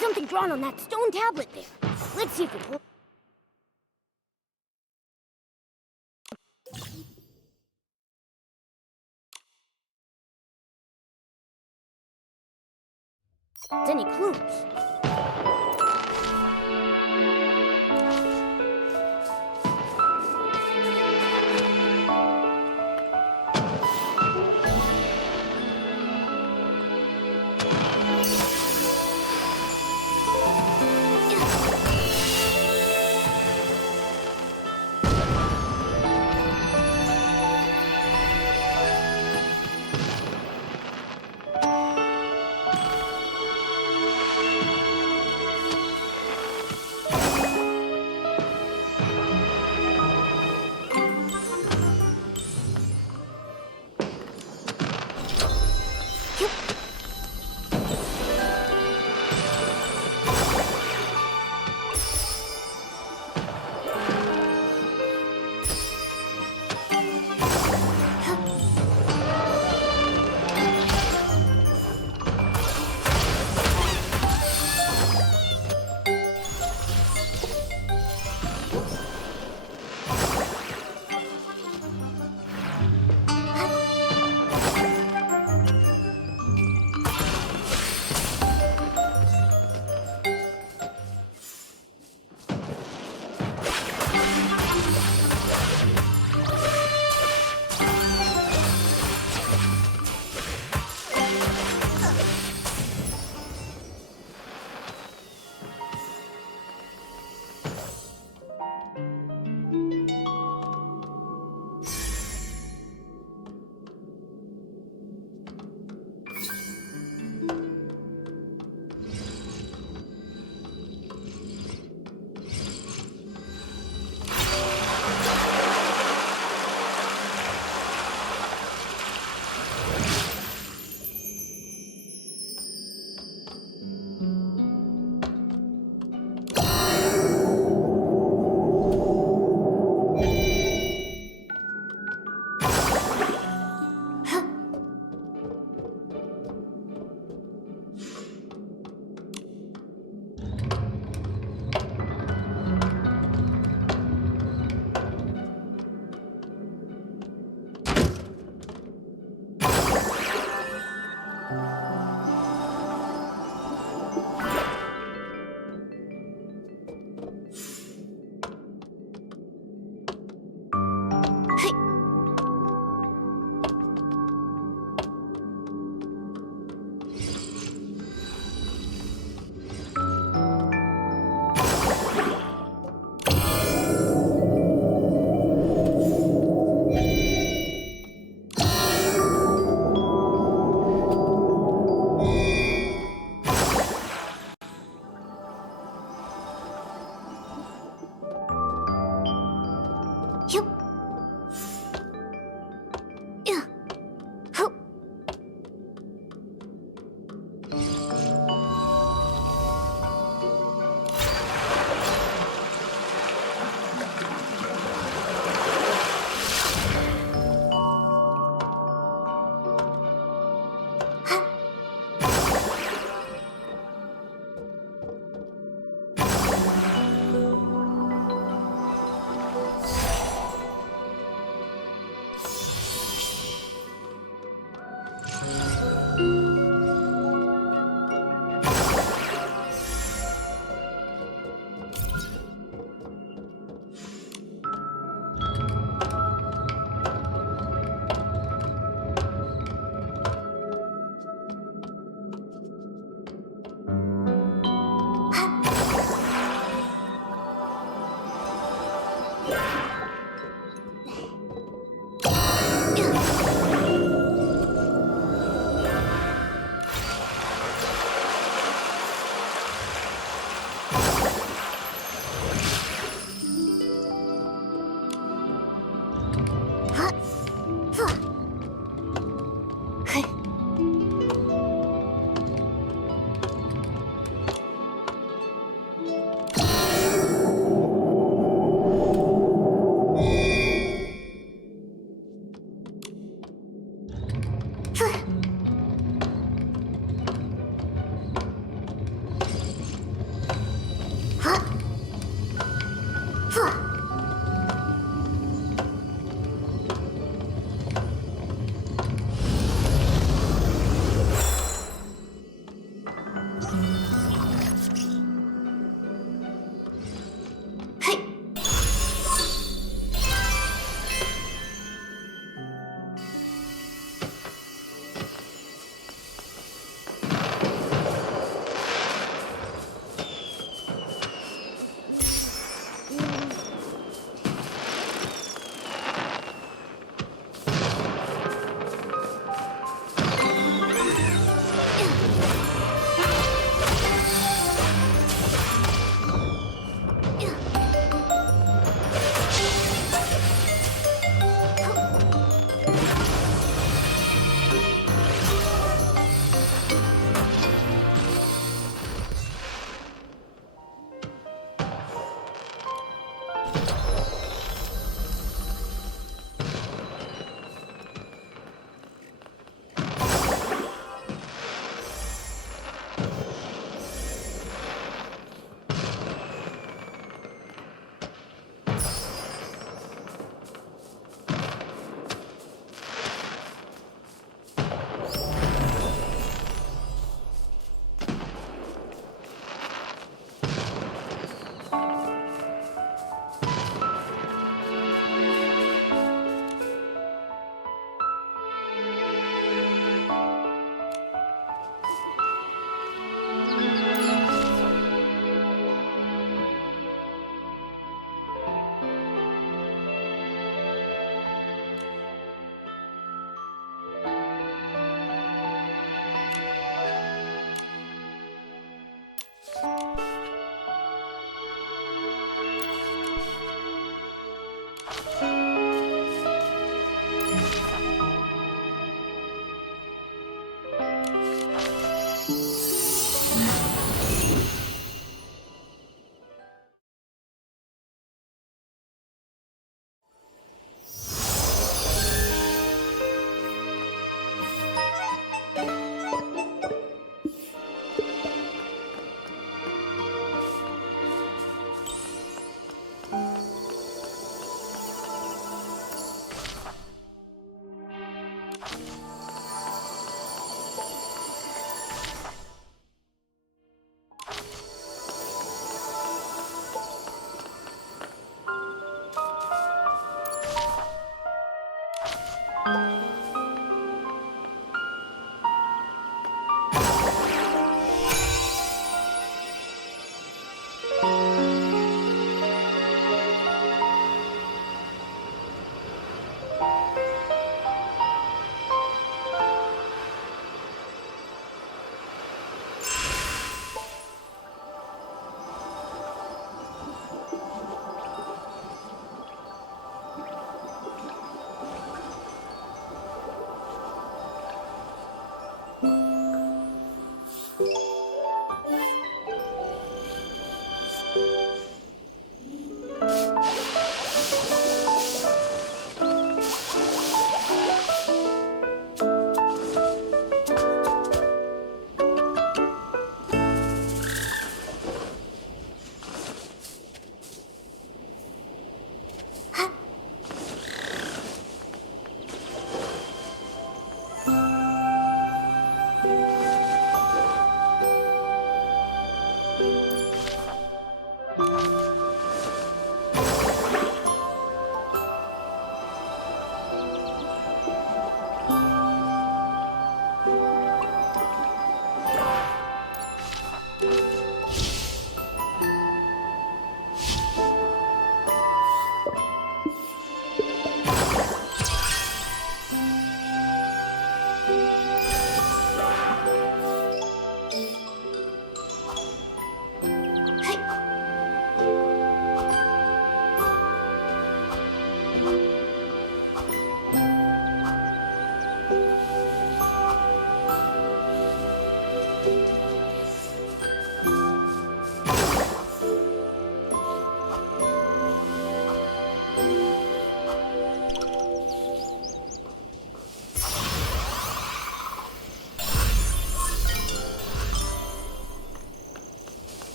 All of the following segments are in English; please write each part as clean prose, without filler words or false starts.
There's something drawn on that stone tablet there. Let's see if it holds. Any clues?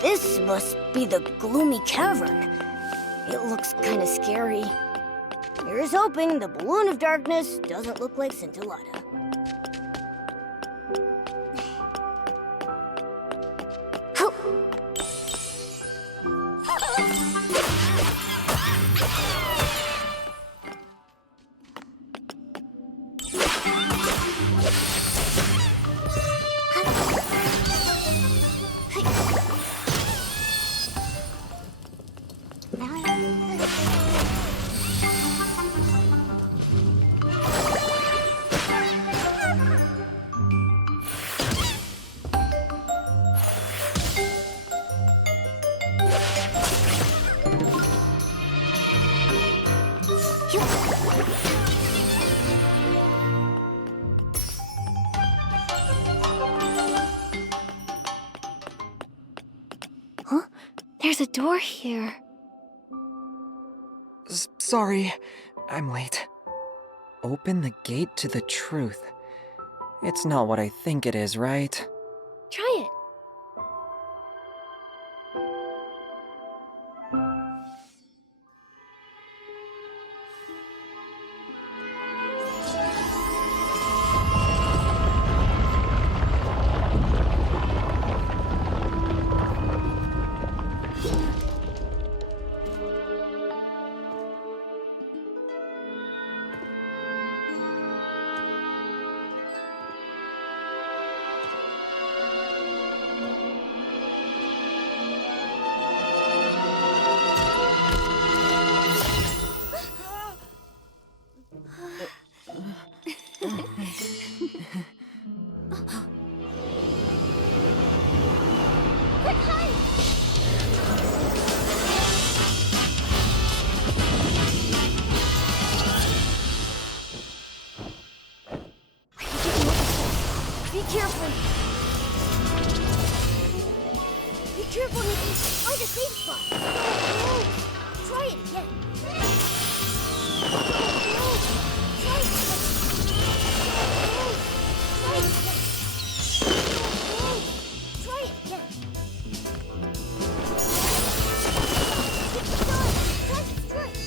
This must be the gloomy cavern. It looks kind of scary. Here's hoping the balloon of darkness doesn't look like Scintillata. There's a door here. Sorry, I'm late. Open the gate to the truth. It's not what I think it is, right? Try it. Be careful. Be careful, Nikki. Find a safe spot. Try it again. Try it again. Try it again. It's done. Time to stretch.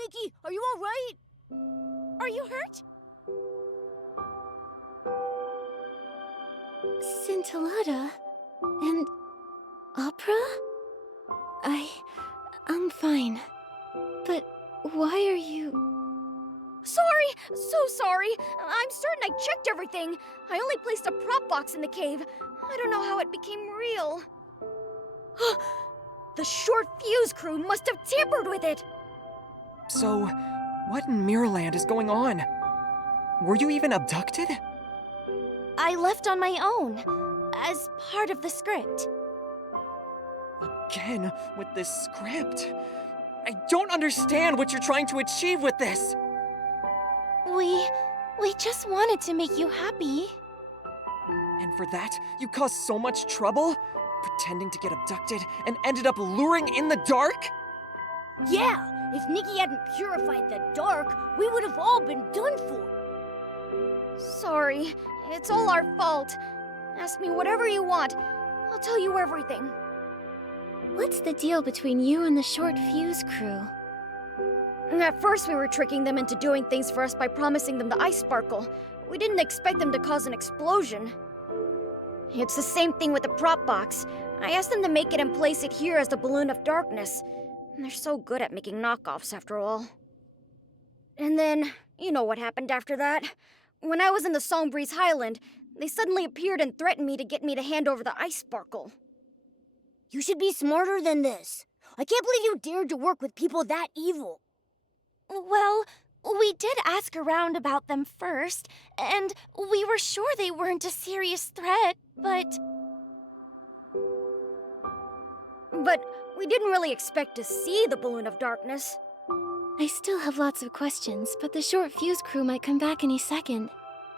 Nikki, are you all right? Are you hurt? Scintillata and opera? I'm fine. But why are you... Sorry! So sorry! I'm certain I checked everything. I only placed a prop box in the cave. I don't know how it became real. The short fuse crew must have tampered with it! So, what in Mirrorland is going on? Were you even abducted? I left on my own, as part of the script. Again, with this script. I don't understand what you're trying to achieve with this. We just wanted to make you happy. And for that, you caused so much trouble? Pretending to get abducted and ended up luring in the dark? Yeah, if Nikki hadn't purified the dark, we would have all been done for. Sorry. It's all our fault. Ask me whatever you want. I'll tell you everything. What's the deal between you and the short fuse crew? At first, we were tricking them into doing things for us by promising them the ice sparkle. We didn't expect them to cause an explosion. It's the same thing with the prop box. I asked them to make it and place it here as the balloon of darkness. And they're so good at making knockoffs, after all. And then, you know what happened after that. When I was in the Songbreeze Highland, they suddenly appeared and threatened me to get me to hand over the ice sparkle. You should be smarter than this. I can't believe you dared to work with people that evil. Well, we did ask around about them first, and we were sure they weren't a serious threat, but... But we didn't really expect to see the balloon of darkness. I still have lots of questions, but the short fuse crew might come back any second.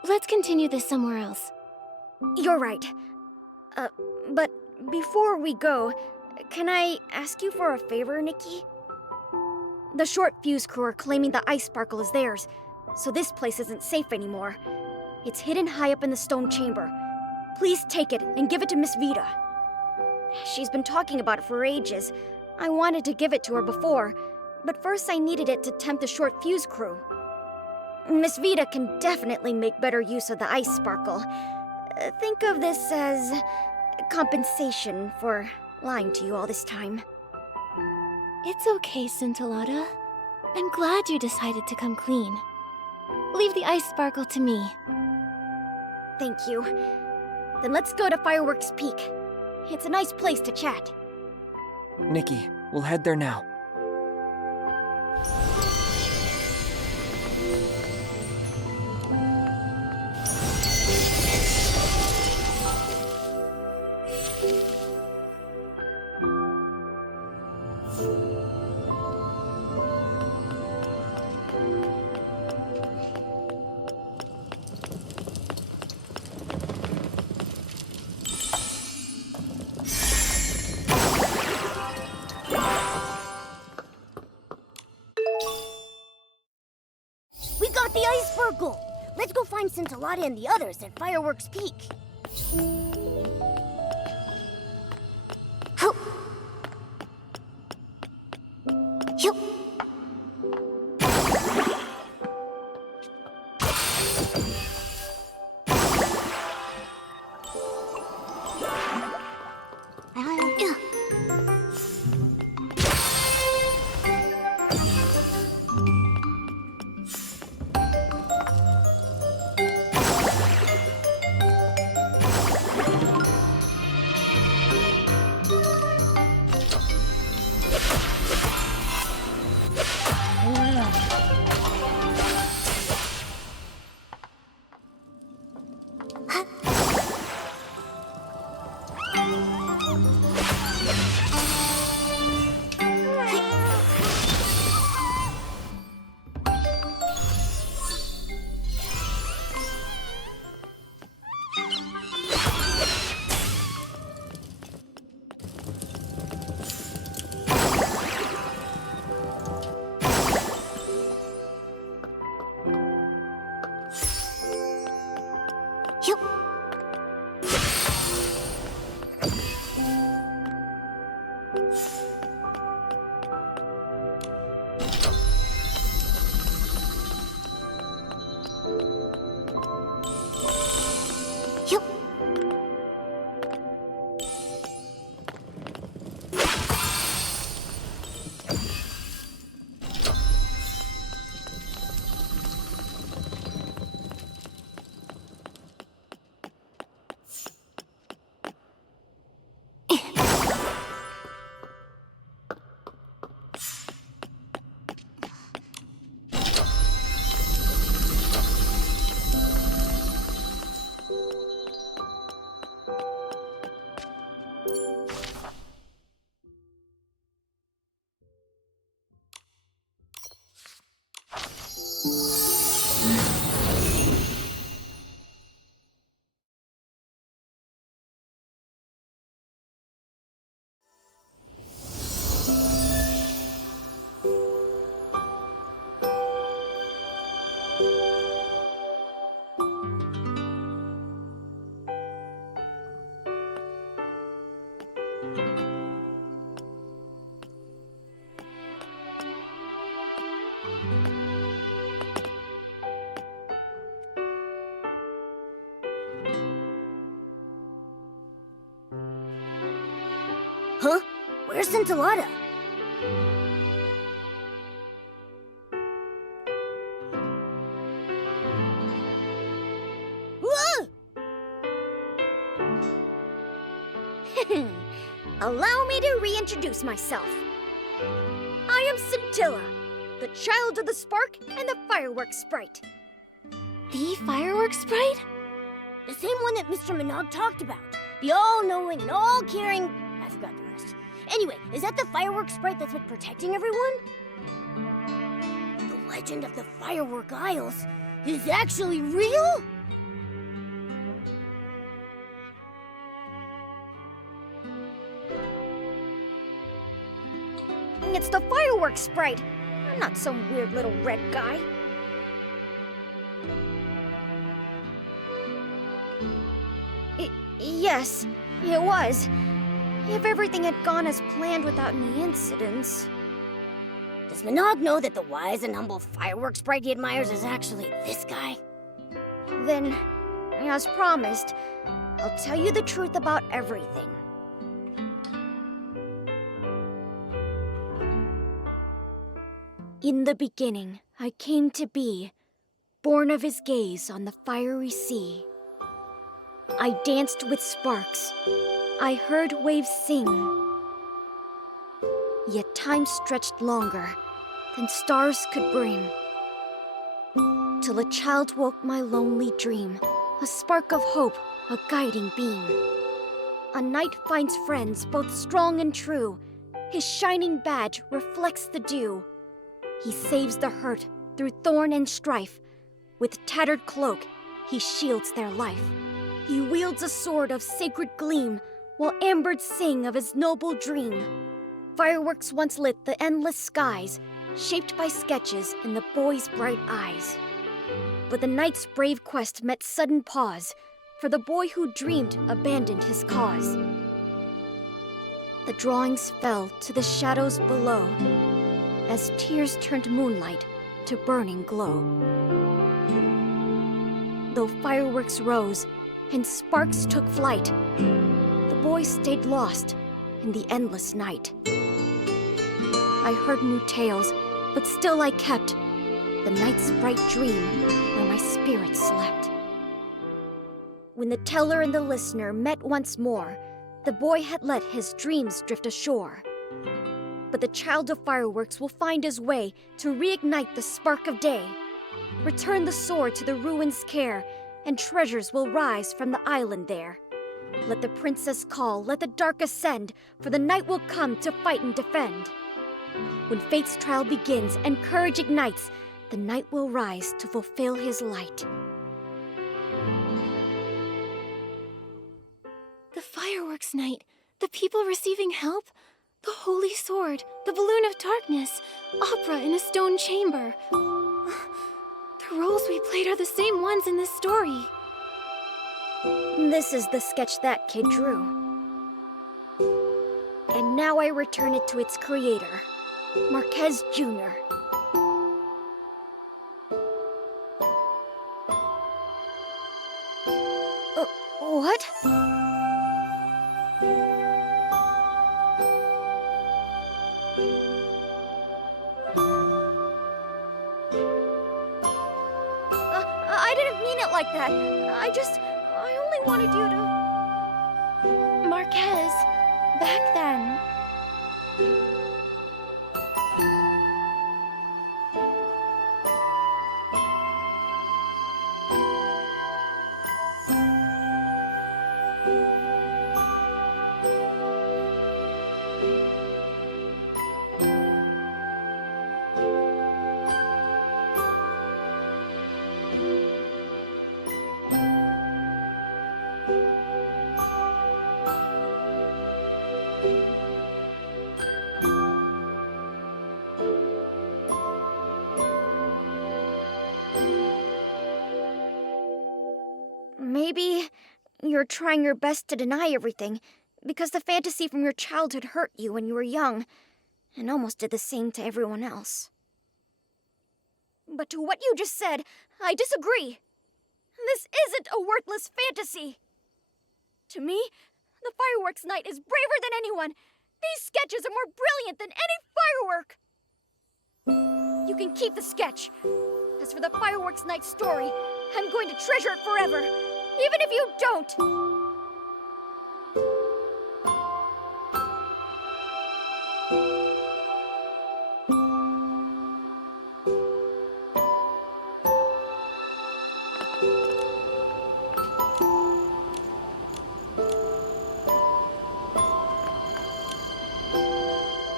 Let's continue this somewhere else. You're right. But before we go, can I ask you for a favor, Nikki? The short fuse crew are claiming the ice sparkle is theirs, so this place isn't safe anymore. It's hidden high up in the stone chamber. Please take it and give it to Miss Vita. She's been talking about it for ages. I wanted to give it to her before, but first I needed it to tempt the short fuse crew. Miss Vita can definitely make better use of the ice sparkle. Think of this as compensation for lying to you all this time. It's okay, Scintillata. I'm glad you decided to come clean. Leave the ice sparkle to me. Thank you. Then let's go to Fireworks Peak. It's a nice place to chat. Nikki, we'll head there now. We got the ice sparkle! Let's go find Scintillata and the others at Fireworks Peak. Ho! Yo! Huh? Where's Scintillata? Whoa! Allow me to reintroduce myself. I am Scintilla, the child of the spark and the fireworks sprite. The fireworks sprite? The same one that Mr. Minogue talked about. The all-knowing and all-caring... I forgot the rest. Anyway, is that the fireworks sprite that's been protecting everyone? The legend of the Firework Isles is actually real? It's the fireworks sprite. I'm not some weird little red guy. Yes, it was. If everything had gone as planned without any incidents. Does Minogue know that the wise and humble fireworks sprite he admires is actually this guy? Then, as promised, I'll tell you the truth about everything. In the beginning, I came to be, born of his gaze on the fiery sea. I danced with sparks. I heard waves sing. Yet time stretched longer than stars could bring. Till a child woke my lonely dream, a spark of hope, a guiding beam. A knight finds friends both strong and true. His shining badge reflects the dew. He saves the hurt through thorn and strife. With tattered cloak, he shields their life. He wields a sword of sacred gleam, while ambirds sing of his noble dream. Fireworks once lit the endless skies, shaped by sketches in the boy's bright eyes. But the knight's brave quest met sudden pause, for the boy who dreamed abandoned his cause. The drawings fell to the shadows below, as tears turned moonlight to burning glow. Though fireworks rose and sparks took flight, the boy stayed lost in the endless night. I heard new tales, but still I kept the night's bright dream where my spirit slept. When the teller and the listener met once more, the boy had let his dreams drift ashore. But the child of fireworks will find his way to reignite the spark of day. Return the sword to the ruins' care, and treasures will rise from the island there. Let the princess call, let the dark ascend, for the night will come to fight and defend. When fate's trial begins and courage ignites, the night will rise to fulfill his light. The fireworks night, the people receiving help, the holy sword, the balloon of darkness, opera in a stone chamber. The roles we played are the same ones in this story. This is the sketch that kid drew. And now I return it to its creator, Marquez Jr. What? I didn't mean it like that. I only wanted you to... Marquez, back then. Maybe you're trying your best to deny everything because the fantasy from your childhood hurt you when you were young and almost did the same to everyone else. But to what you just said, I disagree. This isn't a worthless fantasy. To me, the fireworks night is braver than anyone, These sketches are more brilliant than any firework! You can keep the sketch. As for the fireworks night story, I'm going to treasure it forever, even if you don't!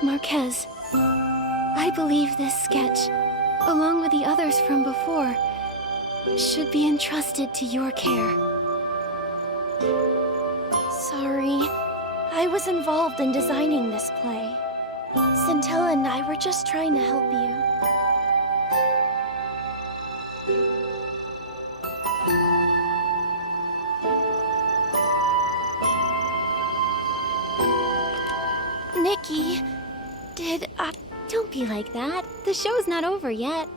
Marquez, I believe this sketch, along with the others from before, should be entrusted to your care. Sorry, I was involved in designing this play. Scintilla and I were just trying to help you. Nikki, don't be like that. The show's not over yet.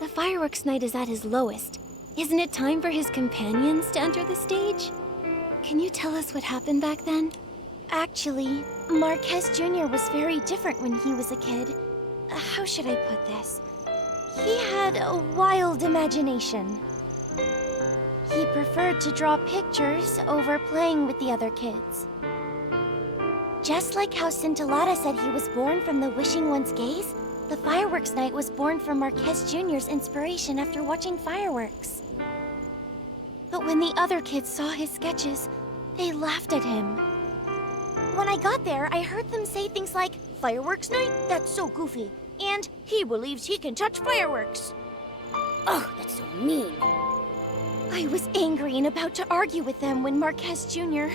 The fireworks night is at his lowest. Isn't it time for his companions to enter the stage? Can you tell us what happened back then? Actually, Marquez Jr. was very different when he was a kid. How should I put this? He had a wild imagination. He preferred to draw pictures over playing with the other kids. Just like how Scintillata said he was born from the Wishing One's gaze, the fireworks night was born from Marquez Jr.'s inspiration after watching fireworks. But when the other kids saw his sketches, they laughed at him. When I got there, I heard them say things like, "Fireworks night? That's so goofy," and "He believes he can touch fireworks." Oh, that's so mean. I was angry and about to argue with them when Marquez Jr.,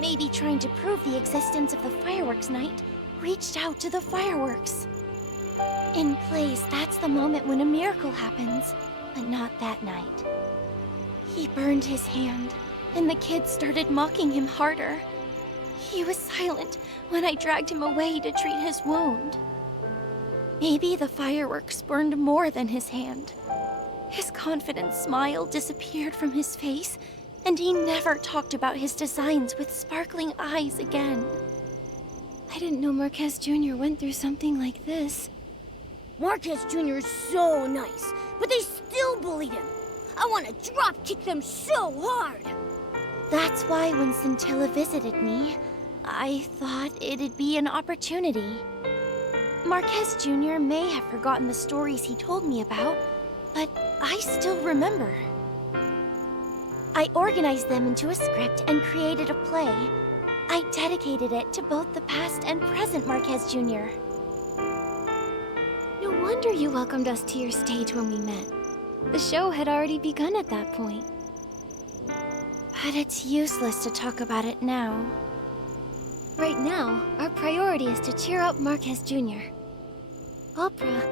maybe trying to prove the existence of the fireworks night, reached out to the fireworks. In plays, that's the moment when a miracle happens, but not that night. He burned his hand, and the kids started mocking him harder. He was silent when I dragged him away to treat his wound. Maybe the fireworks burned more than his hand. His confident smile disappeared from his face, and he never talked about his designs with sparkling eyes again. I didn't know Marquez Jr. went through something like this. Marquez Jr. is so nice, but they still bullied him. I want to drop kick them so hard. That's why when Scintilla visited me, I thought it'd be an opportunity. Marquez Jr. may have forgotten the stories he told me about, but I still remember. I organized them into a script and created a play. I dedicated it to both the past and present Marquez Jr. No wonder you welcomed us to your stage when we met. The show had already begun at that point. But it's useless to talk about it now. Right now, our priority is to cheer up Marquez Jr. Opera,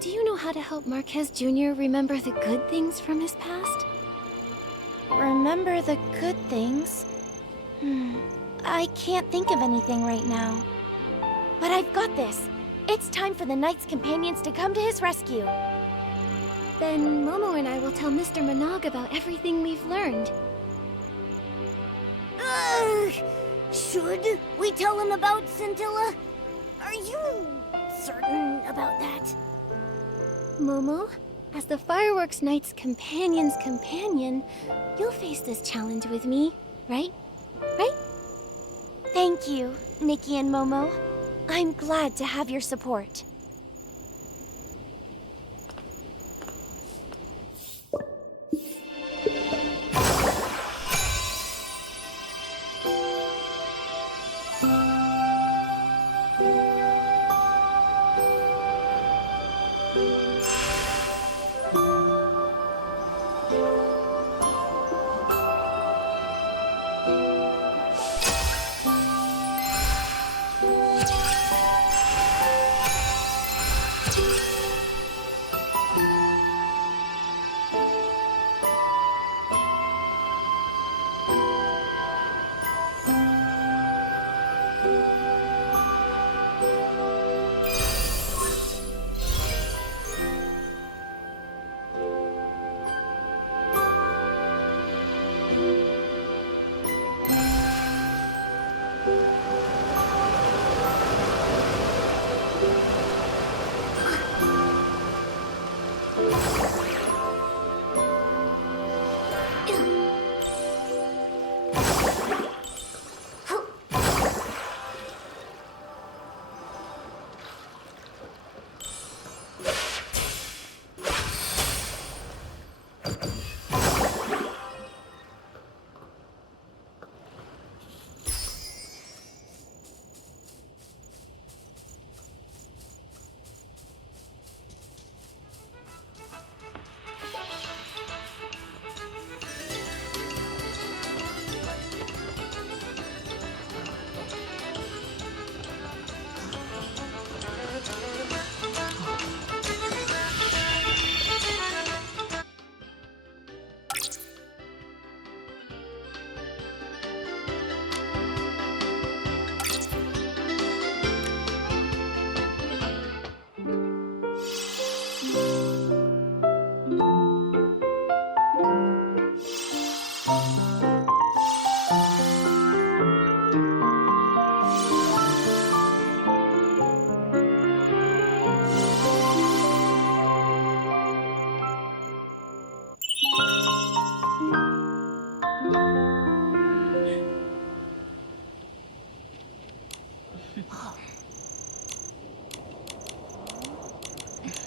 do you know how to help Marquez Jr. remember the good things from his past? Remember the good things? I can't think of anything right now. But I've got this. It's time for the Knight's companions to come to his rescue. Then Momo and I will tell Mr. Manaug about everything we've learned. Should we tell him about Scintilla? Are you certain about that? Momo, as the Fireworks Knight's companion's companion, you'll face this challenge with me, right? Right? Thank you, Nikki and Momo. I'm glad to have your support.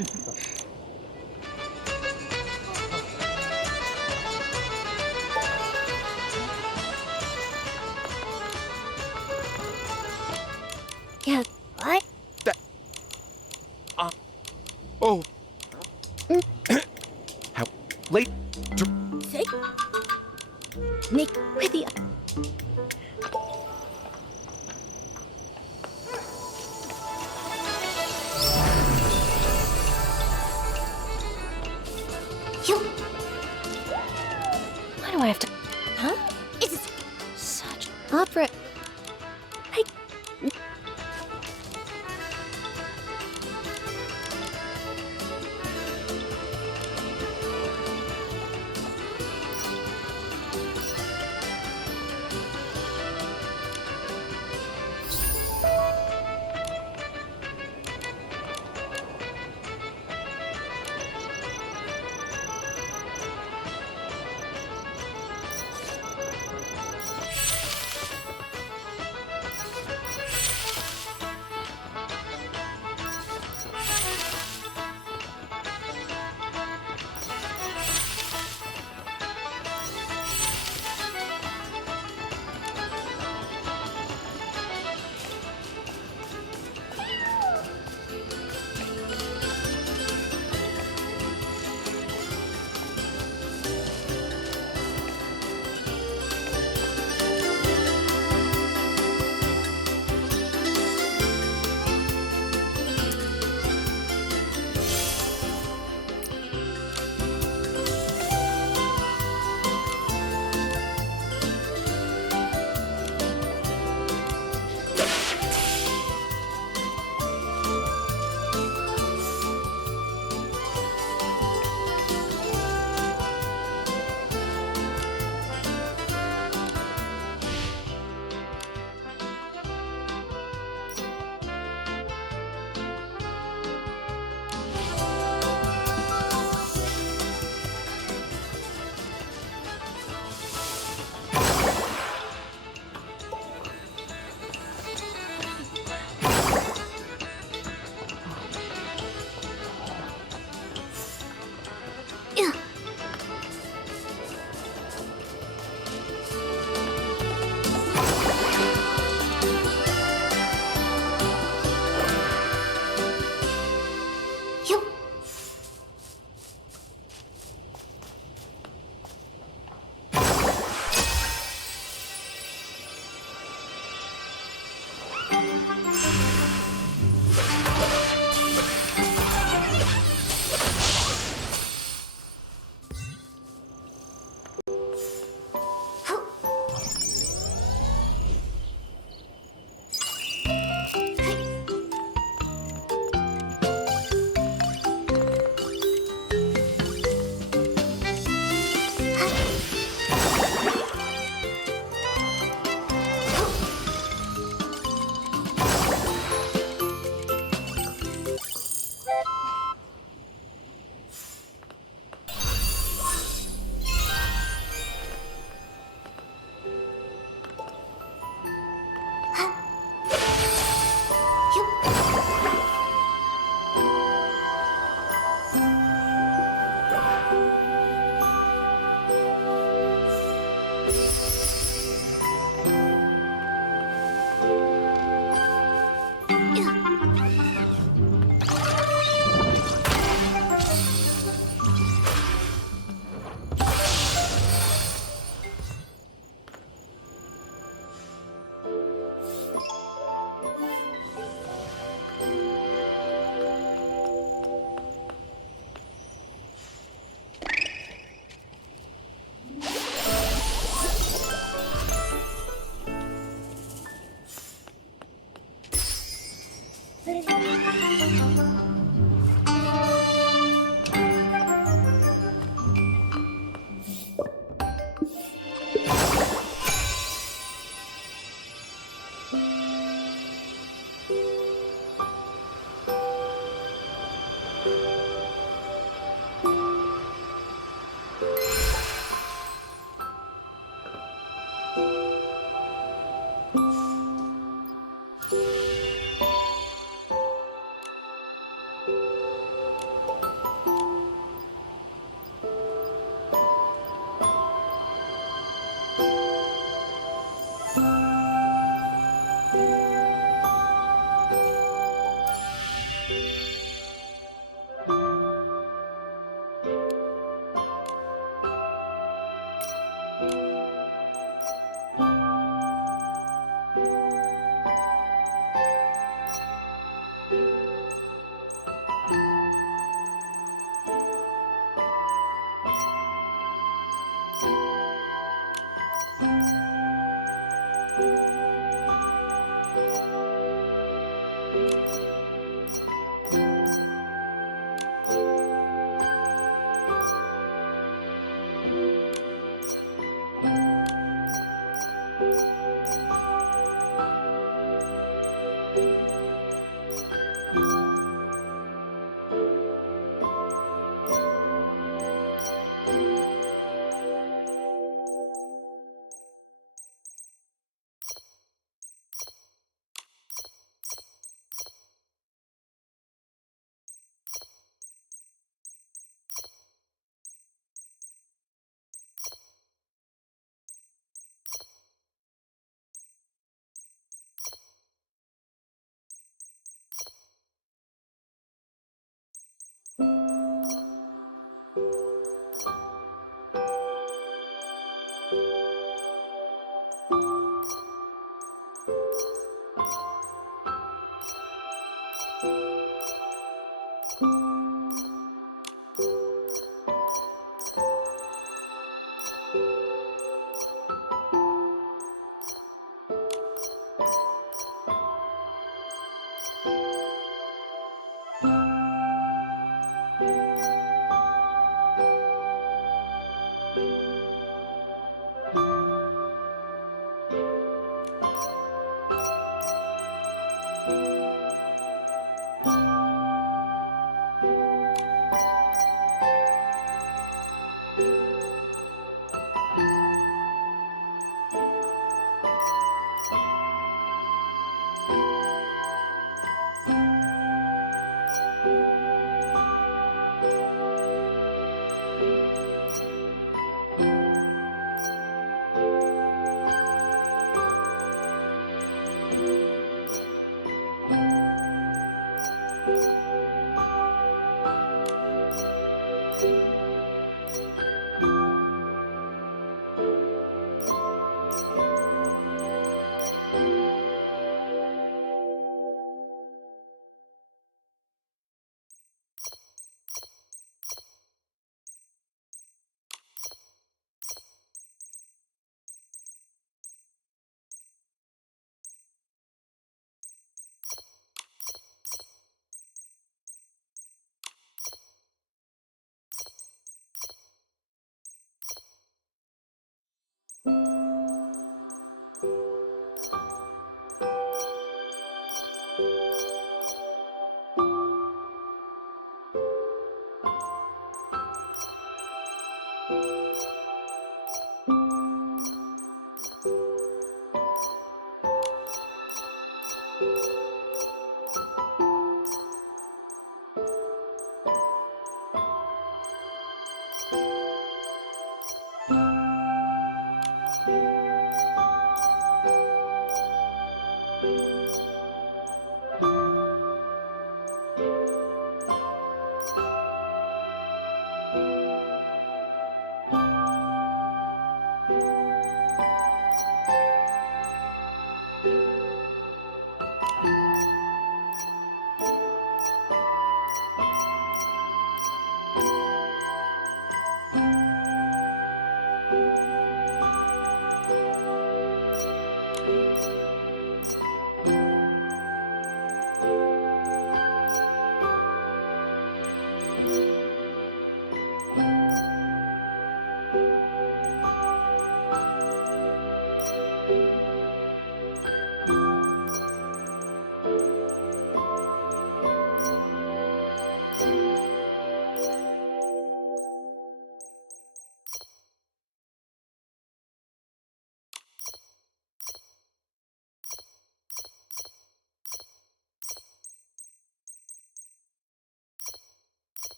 Yeah. What? Oh. How late? Say? Nick, With the Why do I have to? Huh? it's Such opera. I.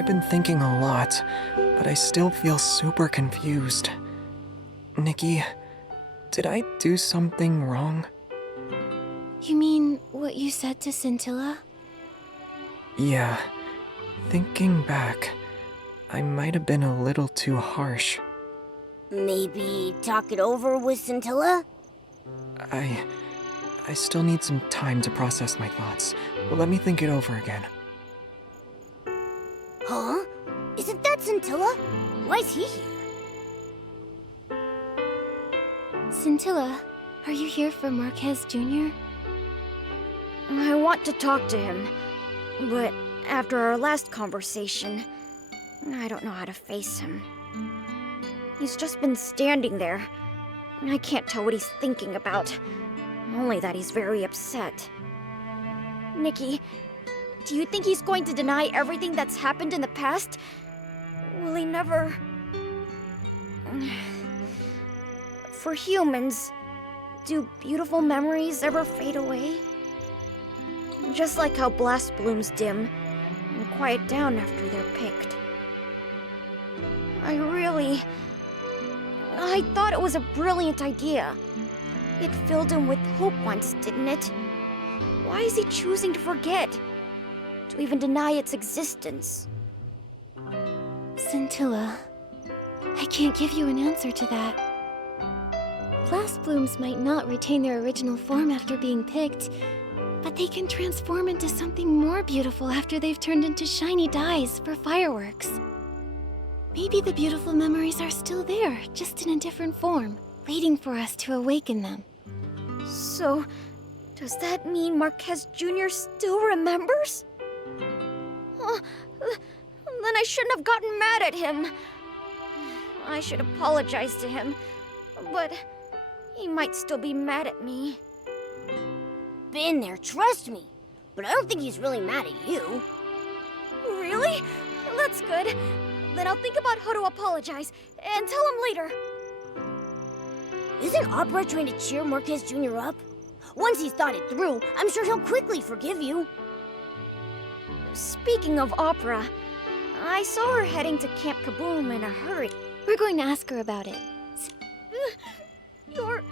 I've been thinking a lot, but I still feel super confused. Nikki, did I do something wrong? You mean what you said to Scintilla? Yeah. Thinking back, I might have been a little too harsh. Maybe talk it over with Scintilla? I I still need some time to process my thoughts. Let me think it over again. Huh? Isn't that Scintilla? Why's he here? Scintilla, are you here for Marquez Jr.? I want to talk to him, but after our last conversation, I don't know how to face him. He's just been standing there. I can't tell what he's thinking about, only that he's very upset. Nikki, do you think he's going to deny everything that's happened in the past? Will he never... For humans, do beautiful memories ever fade away? Just like how blast blooms dim and quiet down after they're picked. I thought it was a brilliant idea. It filled him with hope once, didn't it? Why is he choosing to forget? To even deny its existence? Scintilla, I can't give you an answer to that. Blast blooms might not retain their original form after being picked, but they can transform into something more beautiful after they've turned into shiny dyes for fireworks. Maybe the beautiful memories are still there, just in a different form, waiting for us to awaken them. So, does that mean Marquez Jr. still remembers? Then I shouldn't have gotten mad at him. I should apologize to him, but he might still be mad at me. Been there, trust me. But I don't think he's really mad at you. Really? That's good. Then I'll think about how to apologize and tell him later. Isn't Opera trying to cheer Marquez Jr. up? Once he's thought it through, I'm sure he'll quickly forgive you. Speaking of Opera, I saw her heading to Camp Kaboom in a hurry. We're going to ask her about it. You're...